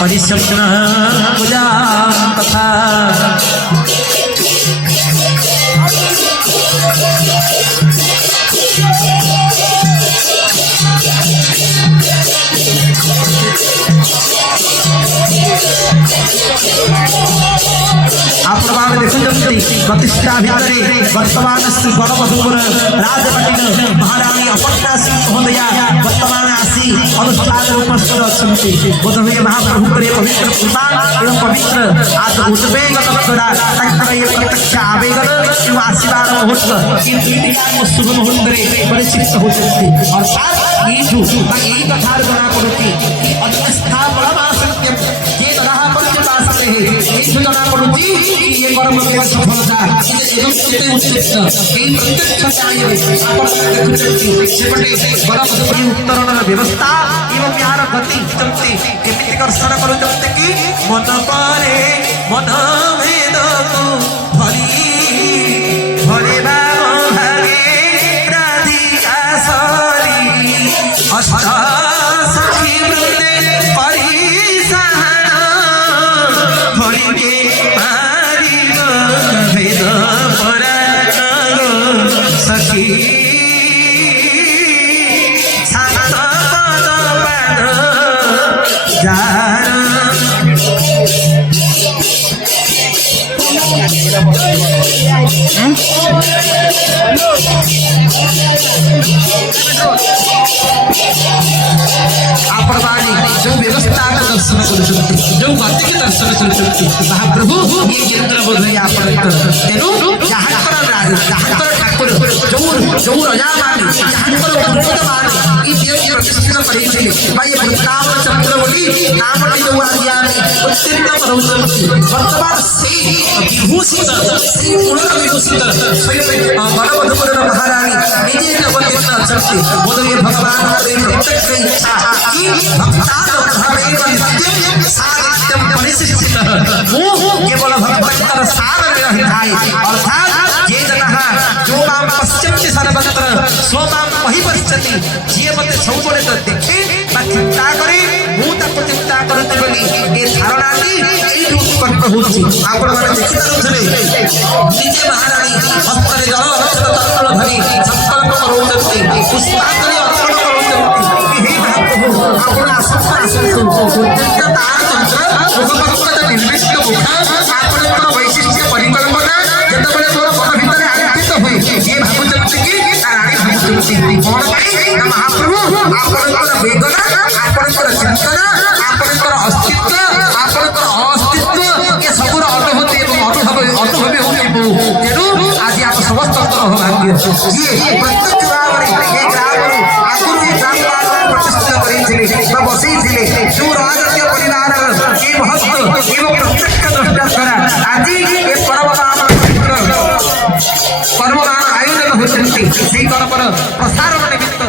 परिशब्द पूजा तथा आप देखुं प्रतिष्ठा भितर वर्तमान श्री गणमधुपुर राजपाटिल महाराणी अपन्ना सिंह महोदया वर्तमान आसी अनुष्ठान उपस्थित अच्छी बोधवे महाप्रभु पवित्र कृपा एवं पवित्र आज उद्वेग द्वारा प्रत्यक्ष आवेदन एवं आशीर्वाद मुहूर्त शुभ मुहूर्त परिचित होती अर्थात ये कथा जना पड़ती अन्यस्था बलमासत्यम ये जना पड़ुची ये कर्म के सफलता एवं केते उचित एई प्रत्यक्ष चाहिए आपण देखुचंती सेपटे बरमधुपुरी उत्तरणर व्यवस्था एवं यार गति चलती केमिति कर्षण करूचंती कि मन पारे मन भेद को भरी भरे बाबा भागे राधिका सरी अष्ट सखी वृंदे परिसहन भरी के भेद पराग सखी सात पद पाद जार आपण जो व्यवस्था दर्शन कर जो गति के दर्शन कर महाप्रभु ये केन्द्र बोध तेणु ठाकुर जो जो रजा माने प्रतिष्ठित करे वृंदावन चंद्र बोली नाम जो उत्तीर्ण वर्तमान से विभूषित श्री विभूषित बड़मधुपुर महारानी निजे नवतीर्ण चलते बोधवे भगवान प्रत्यक्ष इच्छा कि भक्तानुभावेन नित्यं सानिध्यं परिशिष्टित केवल भक्तर सार में रहिताय अर्थात ये जनः जो मां पश्यन्ति सर्वत्र सो मां महिपश्यति जे मते सबुबले तो देखे बा चिंता करे मु ताको चिंता करते बोली ए धारणाटी एई उत्पन्न होछि आपण माने देखि पारुथले निजे महारानी हस्तरे जल तत्पर धरि संकल्प करूछन्ति पुष्पांजलि अर्पण करूछन्ति हे महाप्रभु आपण आसंत आसंतु तार तंत्र मुखपत्र निर्मित मुख आपणकर वैशिष्ट्य परिकल्पना जेतबेले तोर मन भितर आकृत होई ये भाबुचन्ति कि रानी भाबुचन्ति कोन पई महाप्रभु आपणकर वेदना आपणकर चिंतन आपणकर अस्तित्व आपणकर अस्तित्व ये सबुर अनुभूति एवं अनुभवी होती तेणु आज आप समस्त भाग्य ये प्रत्यक्ष भावने ये ग्राम आगुरु ये ग्राम प्रतिष्ठित करिथिले बा बसैथिले जो राजकीय परिवार ये महत्व एवं प्रत्यक्ष दृष्टा द्वारा आज ये पर्वमान आयोजन होती से कर्म प्रसारण निमित्त